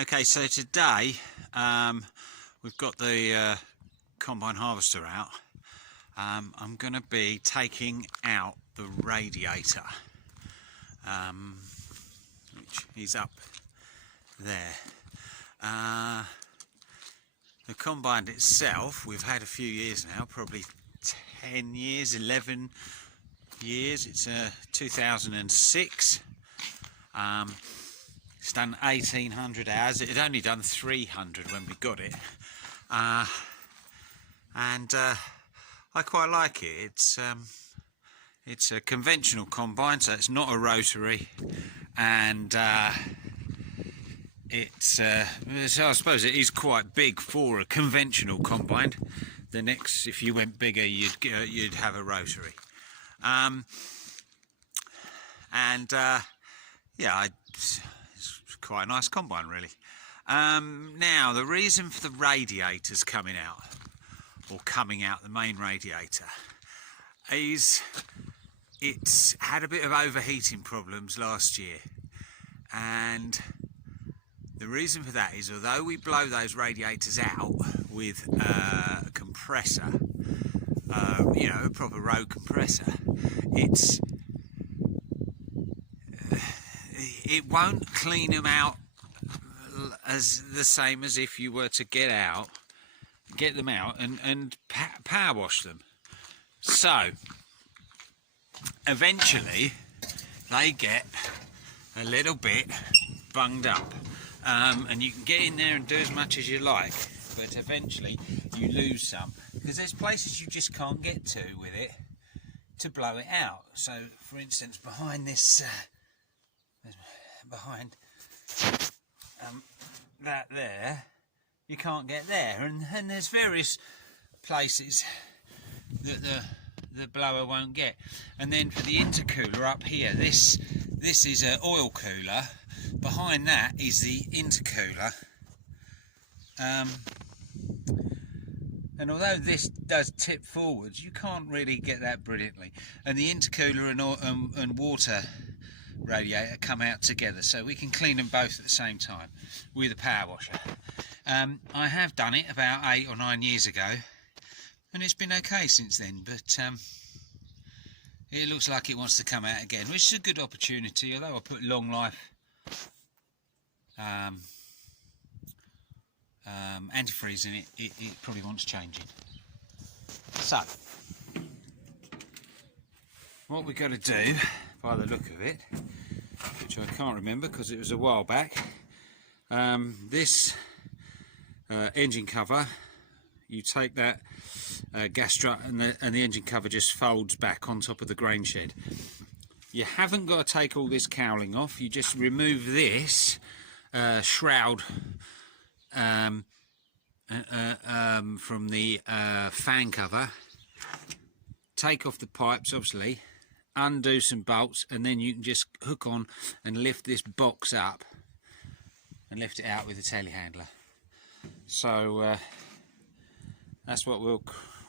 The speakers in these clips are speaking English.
Okay, so today we've got the combine harvester out. I'm going to be taking out the radiator, which is up there. The combine itself, we've had a few years now, probably 10 years, 11 years. It's 2006. It's done 1,800 hours. It had only done 300 when we got it, and I quite like it. It's a conventional combine, so it's not a rotary, and so I suppose it is quite big for a conventional combine. The next, if you went bigger, you'd have a rotary, yeah, it's quite a nice combine, really. Now, the reason for the radiators coming out, the main radiator, is it's had a bit of overheating problems last year, and the reason for that is, although we blow those radiators out with a compressor, a proper road compressor, it won't clean them out as the same as if you were to get them out and power wash them. So eventually they get a little bit bunged up, and you can get in there and do as much as you like, but eventually you lose some, because there's places you just can't get to with it to blow it out. So for instance, behind this that there, you can't get there, and there's various places that the blower won't get. And then for the intercooler up here, this is an oil cooler. Behind that is the intercooler, and although this does tip forwards, you can't really get that brilliantly. And the intercooler and water radiator come out together, so we can clean them both at the same time with a power washer. I have done it about 8 or 9 years ago, and it's been okay since then, but it looks like it wants to come out again, which is a good opportunity. Although I put long life antifreeze in it, it probably wants changing. So what we've got to do, by the look of it, which I can't remember because it was a while back, this engine cover, you take that gas strut and the engine cover just folds back on top of the grain shed. You haven't got to take all this cowling off, you just remove this shroud from the fan cover, take off the pipes obviously, undo some bolts, and then you can just hook on and lift this box up and lift it out with a telehandler. So that's what we'll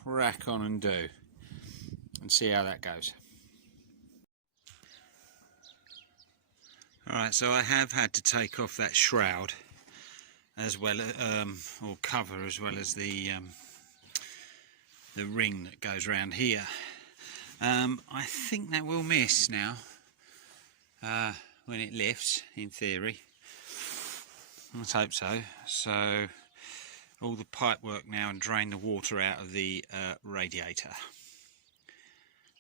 crack on and do and see how that goes. Alright, so I have had to take off that shroud as well, or cover, as well as the ring that goes around here. I think that will miss now when it lifts, in theory. Let's hope so. So all the pipe work now and drain the water out of the radiator.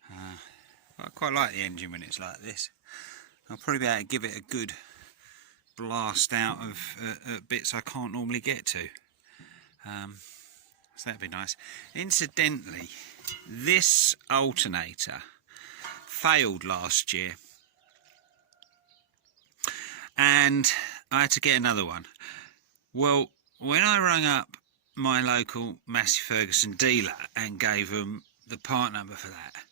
I quite like the engine when it's like this. I'll probably be able to give it a good blast out of bits I can't normally get to. So that'd be nice. Incidentally, this alternator failed last year, and I had to get another one. Well, when I rang up my local Massey Ferguson dealer and gave them the part number for that,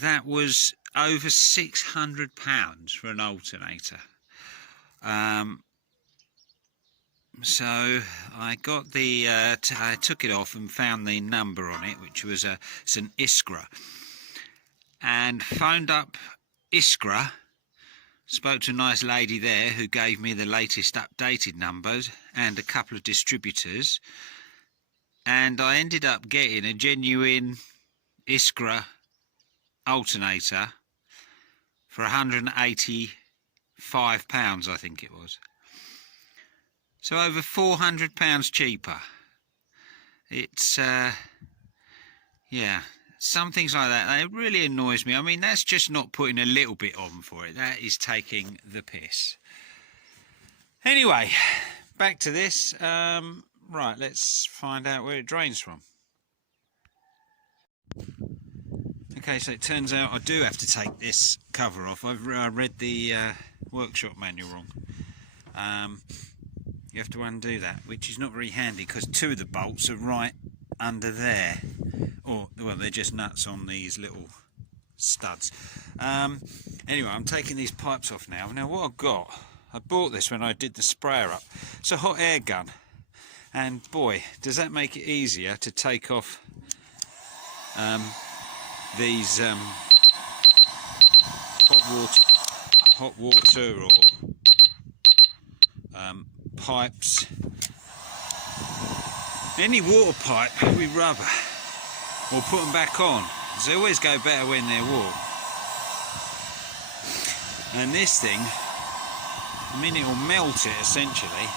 that was over £600 for an alternator. So I got the I took it off and found the number on it, which was it's an Iskra, and phoned up Iskra Spoke to a nice lady there who gave me the latest updated numbers and a couple of distributors, and I ended up getting a genuine Iskra alternator for £185, I think it was. So over £400 cheaper. It's yeah, some things like that, it really annoys me. I mean, that's just not putting a little bit on for it. That is taking the piss. Anyway, back to this. Right, let's find out where it drains from. Okay, so it turns out I do have to take this cover off. I read the workshop manual wrong. You have to undo that, which is not very handy because two of the bolts are right under there. Or, well, they're just nuts on these little studs. Anyway, I'm taking these pipes off now. Now, what I've got, I bought this when I did the sprayer up. It's a hot air gun. And boy, does that make it easier to take off these hot water or pipes. Any water pipe with rubber, or put them back on. They always go better when they're warm. And this thing, I mean, it will melt it essentially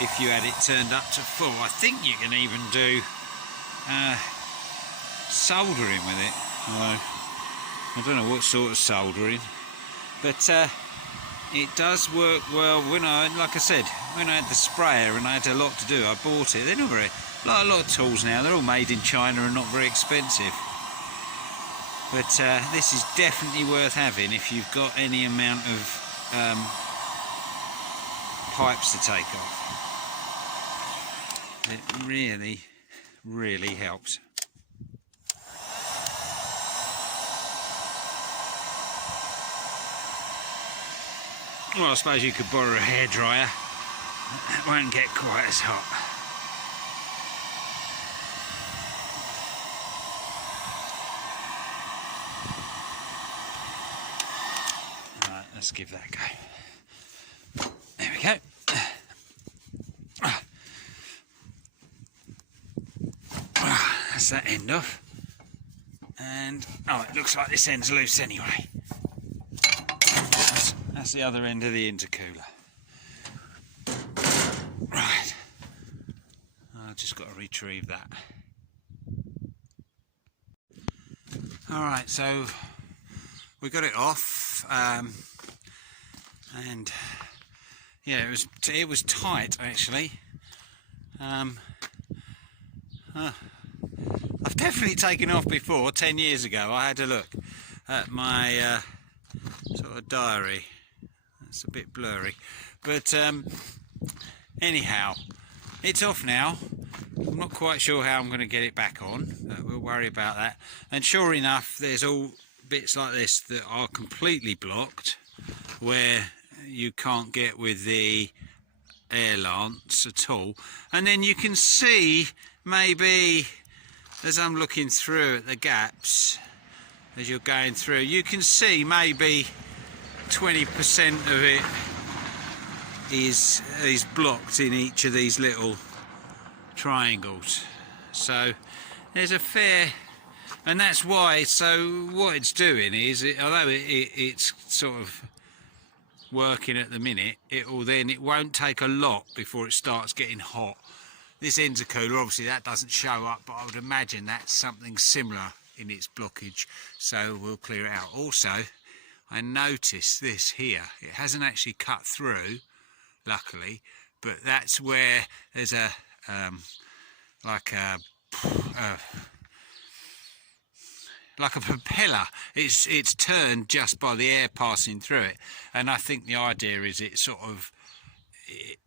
if you had it turned up to full. I think you can even do soldering with it. I don't know what sort of soldering, but it does work well. When like I said, when I had the sprayer and I had a lot to do, I bought it. They're not very, like a lot of tools now, they're all made in China and not very expensive. But this is definitely worth having if you've got any amount of pipes to take off. It really, really helps. Well, I suppose you could borrow a hairdryer. It won't get quite as hot. Right, let's give that a go. There we go. That's that end off. And, oh, it looks like this end's loose anyway. That's the other end of the intercooler. Right. I've just got to retrieve that. Alright, so we got it off. And yeah, it was tight actually. I've definitely taken off before. 10 years ago I had a look at my sort of diary. It's a bit blurry, but anyhow, it's off now. I'm not quite sure how I'm going to get it back on, but we'll worry about that. And sure enough, there's all bits like this that are completely blocked, where you can't get with the air lance at all. And then you can see, maybe as I'm looking through at the gaps, as you're going through, you can see maybe 20% of it is blocked in each of these little triangles. So there's a fair, and that's why. So what it's doing is, although it's sort of working at the minute, it won't take a lot before it starts getting hot. This intercooler, obviously that doesn't show up, but I would imagine that's something similar in its blockage, so we'll clear it out. Also, I noticed this here, it hasn't actually cut through, luckily, but that's where there's a like a propeller. It's turned just by the air passing through it, and I think the idea is it sort of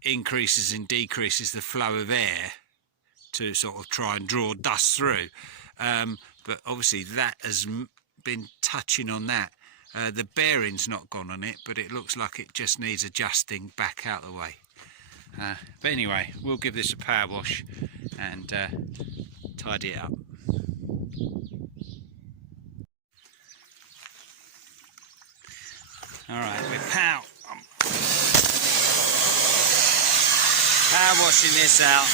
increases and decreases the flow of air to sort of try and draw dust through. But obviously that has been touching on that. The bearing's not gone on it, but it looks like it just needs adjusting back out the way. But anyway, we'll give this a power wash and tidy it up. Alright, we're power washing this out,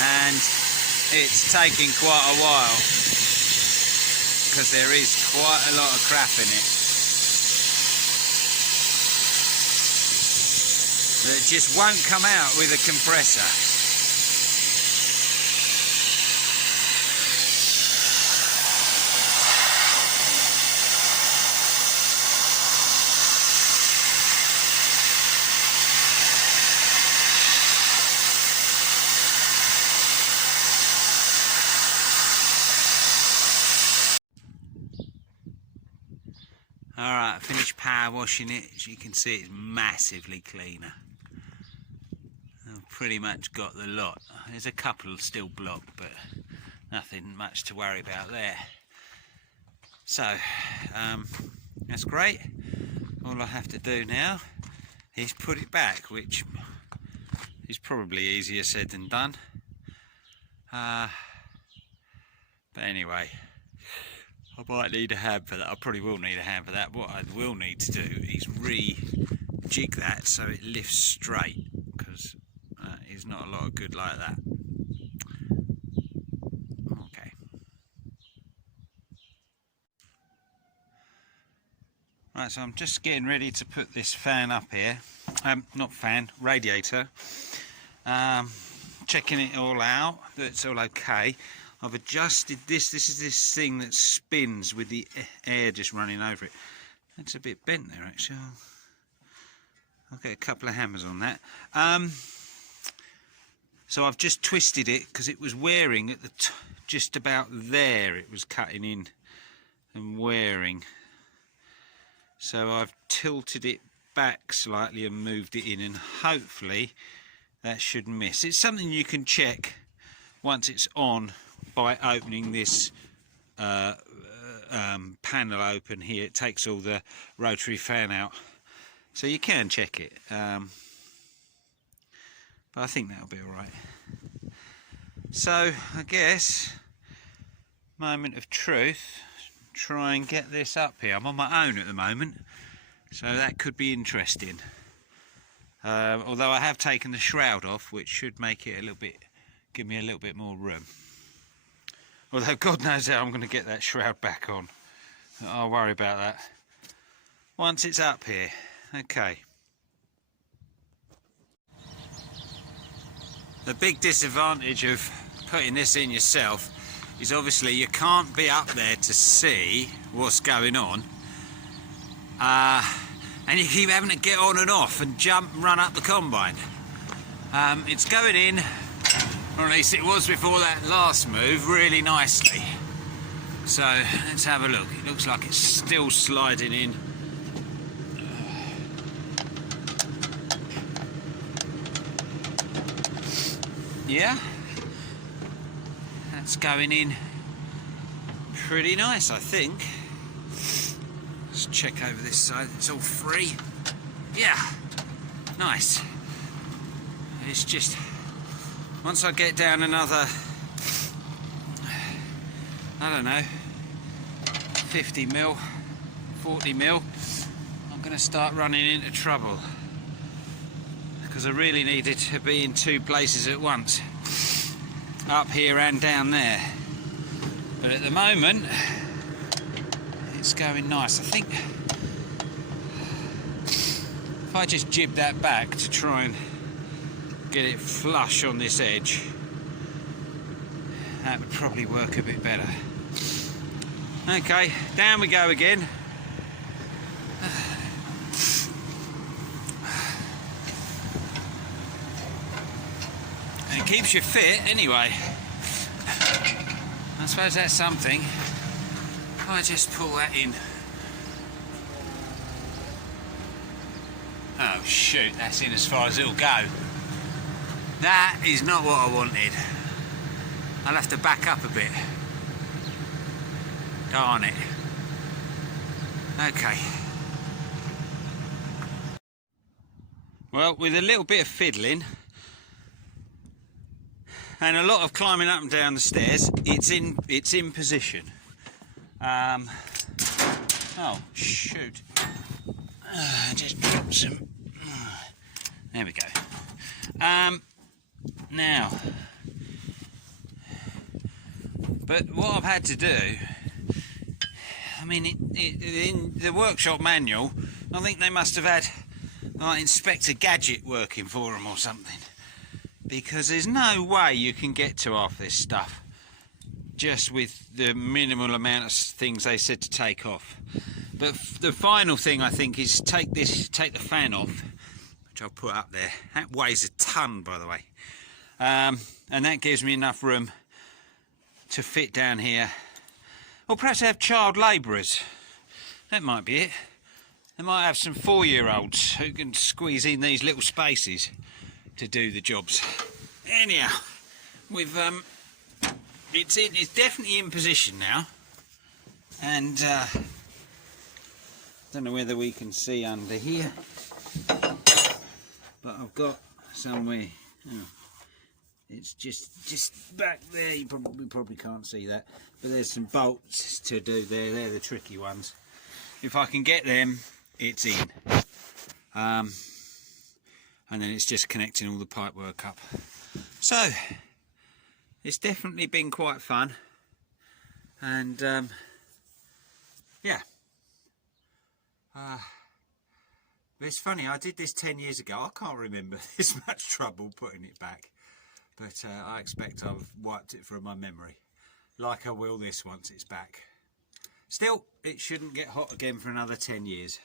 and it's taking quite a while because there is quite a lot of crap in it that just won't come out with a compressor. Alright, finished power washing it. As you can see, it's massively cleaner. I've pretty much got the lot. There's a couple still blocked, but nothing much to worry about there. So, that's great. All I have to do now is put it back, which is probably easier said than done. But anyway, I might need a hand for that. I probably will need a hand for that. What I will need to do is re-jig that so it lifts straight, because there's not a lot of good like that. Okay. Right, so I'm just getting ready to put this fan up here. Not fan, radiator. Checking it all out, that it's all okay. I've adjusted this. This is this thing that spins with the air just running over it. It's a bit bent there, actually. I'll get a couple of hammers on that. So I've just twisted it because it was wearing at the just about there. It was cutting in and wearing. So I've tilted it back slightly and moved it in, and hopefully that should miss. It's something you can check once it's on by opening this panel open here. It takes all the rotary fan out, so you can check it, but I think that'll be all right. So I guess moment of truth, try and get this up here. I'm on my own at the moment, so that could be interesting, although I have taken the shroud off, which should make it a little bit, give me a little bit more room. Although God knows how I'm going to get that shroud back on. I'll worry about that once it's up here. Okay. The big disadvantage of putting this in yourself is obviously you can't be up there to see what's going on. And you keep having to get on and off and jump and run up the combine. It's going in, or at least it was before that last move, really nicely. So let's have a look. It looks like it's still sliding in. Yeah, that's going in pretty nice, I think. Let's check over this side. It's all free. Yeah, nice. It's just, once I get down another, I don't know, 50 mil, 40 mil, I'm going to start running into trouble, because I really needed to be in two places at once, up here and down there. But at the moment, it's going nice. I think if I just jib that back to try and get it flush on this edge, that would probably work a bit better. Okay, down we go again. It keeps you fit anyway. I suppose that's something. If I just pull that in. Oh shoot, that's in as far as it'll go. That is not what I wanted. I'll have to back up a bit. Darn it. Okay. Well, with a little bit of fiddling and a lot of climbing up and down the stairs, it's in position. Oh shoot. Just drop some. There we go. Now, but what I've had to do, I mean, in the workshop manual, I think they must have had like Inspector Gadget working for them or something, because there's no way you can get to half this stuff just with the minimal amount of things they said to take off. But the final thing I think is take the fan off, which I'll put up there. That weighs a ton, by the way, and that gives me enough room to fit down here. Or perhaps have child labourers. That might be it. They might have some 4-year-olds who can squeeze in these little spaces to do the jobs. Anyhow, we've it's definitely in position now, and don't know whether we can see under here, but I've got somewhere. Oh, it's just back there. We probably can't see that, but there's some bolts to do there. They're the tricky ones. If I can get them, it's in, and then it's just connecting all the pipe work up. So it's definitely been quite fun, and yeah. It's funny, I did this 10 years ago. I can't remember this much trouble putting it back, but I expect I've wiped it from my memory, like I will this once it's back. Still, it shouldn't get hot again for another 10 years.